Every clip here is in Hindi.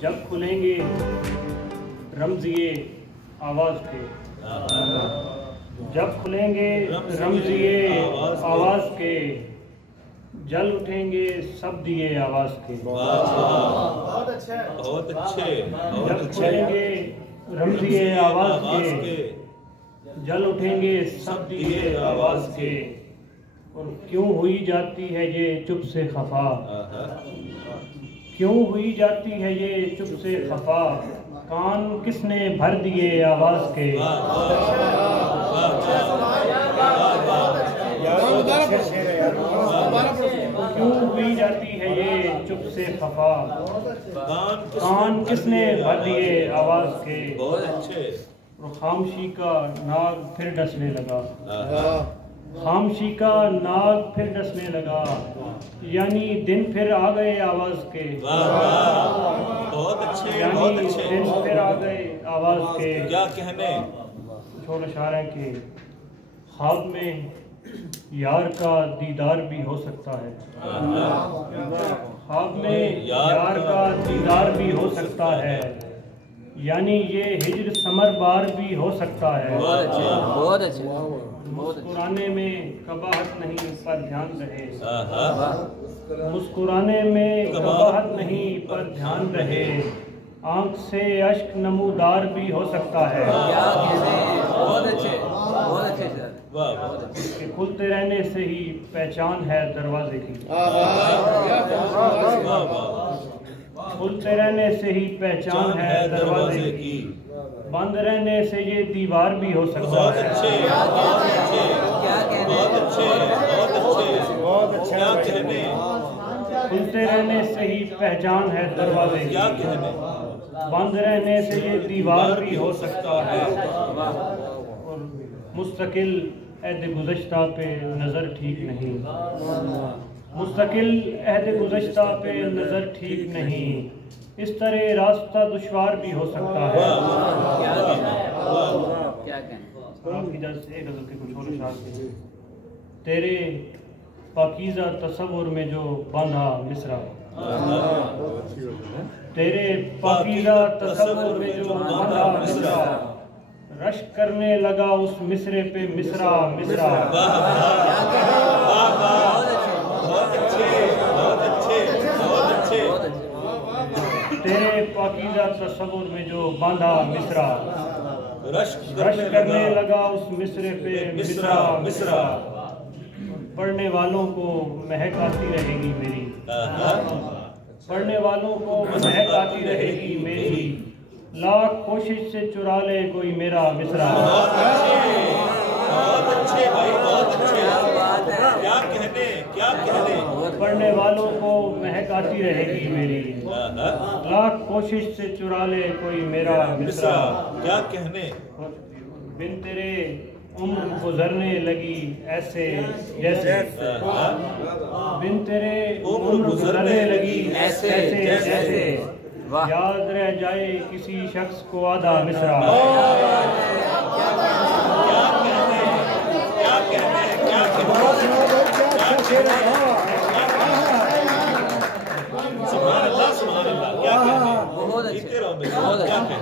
जब खुलेंगे रमज़िए आवाज़ के, जब खुलेंगे रमज़िए आवाज़ के, जल उठेंगे सब दिए आवाज़ के। बहुत अच्छे, बहुत अच्छे। जब खुलेंगे रमज़िए आवाज़ के, जल उठेंगे सब दिए आवाज़ के। और क्यों हुई जाती है ये चुप से खफा, क्यों हुई जाती है ये चुप से खफा, कान किसने भर दिए आवाज़ के। क्यों हुई जाती है ये चुप से खफा, कान किसने भर दिए आवाज़ के। बहुत अच्छे। और खामोशी का नाग फिर डसने लगा, खामोशी का नाग फिर डसने लगा, यानी दिन फिर आ गए आवाज़ के। बहुत अच्छे, बहुत यानी अच्छे। दिन फिर आ गए आवाज़ के। क्या कहने। छोड़ इशारा है कि ख्वाब में यार का दीदार भी हो सकता है, ख्वाब में यार का दीदार भी हो सकता है, यानी ये हिज्र समर बार भी हो सकता है। बहुत अच्छे। मुस्कुराने में कबाहत नहीं पर ध्यान रहे, मुस्कुराने में कबाहत नहीं पर ध्यान रहे, आंख से अश्क नमूदार भी हो सकता है। बहुत अच्छे, बहुत अच्छे सर। कि खुलते रहने से ही पहचान है दरवाजे की, खुलते रहने से ही पहचान है दरवाजे की, बंद रहने से ये दीवार भी हो सकता है। खुलते रहने से ही पहचान है दरवाजे की, बंद रहने से ये दीवार भी हो सकता है। और मुस्तकिल अहद गुज़श्ता पे नज़र ठीक नहीं, मुस्तकिल अहद गुज़श्ता पे नज़र ठीक नहीं, इस तरह रास्ता दुश्वार भी हो सकता है। आपकी जज से एक गज़ल के कुछ और अशार थे। तेरे पाकीज़ा तसव्वुर में जो बांधा मिसरा, तेरे पाकीज़ा तसव्वुर में जो बांधा मिसरा, रश्क करने लगा उस मिसरे पे मिसरा मिसरा। तेरे पाकीज़ा तसव्वुर में जो बांधा मिसरा, रश्क करने लगा उस मिसरे पे मिसरा मिसरा। पढ़ने वालों को महक आती रहेगी मेरी, पढ़ने वालों को महक आती रहेगी मेरी, लाख कोशिश से चुरा ले कोई मेरा मिसरा। बहुत अच्छे भाई, बहुत अच्छे। क्या कहने, क्या कहने। पढ़ने वालों को महक आती रहेगी मेरी, लाख कोशिश से चुरा ले कोई मेरा मिसरा। क्या कहने। बिन तेरे उम्र गुजरने लगी ऐसे जैसे, बिन तेरे उम्र गुजरने लगी ऐसे जैसे, याद रह जाए किसी शख्स को आधा मिसरा।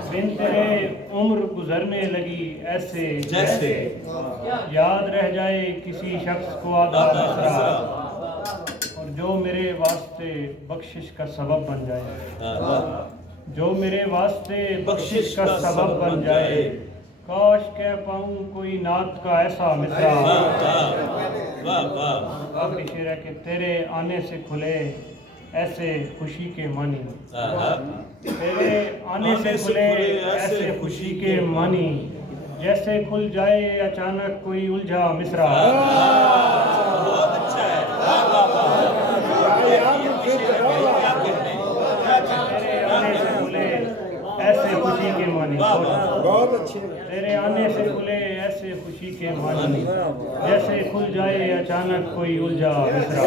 बिन तेरे उम्र गुजरने लगी ऐसे जैसे, याद रह जाए किसी शख्स को आधा मिसरा। और जो मेरे वास्ते बख्शिश का सबब बन जाए, जो मेरे वास्ते बख्शिश का सबब बन जाए, काश कह पाऊं कोई नात का ऐसा मिसरा। आखिरी शेर है कि तेरे आने से खुले ऐसे खुशी के मानी, तेरे आने से खुले ऐसे खुशी के मानी, जैसे खुल जाए अचानक कोई उलझा मिसरा। बहुत अच्छा है। तेरे आने से खुले ऐसे खुशी के मानी, बहुत अच्छे। तेरे आने से खुले ऐसे खुशी के मानी, जैसे खुल जाए अचानक कोई उलझा मिसरा।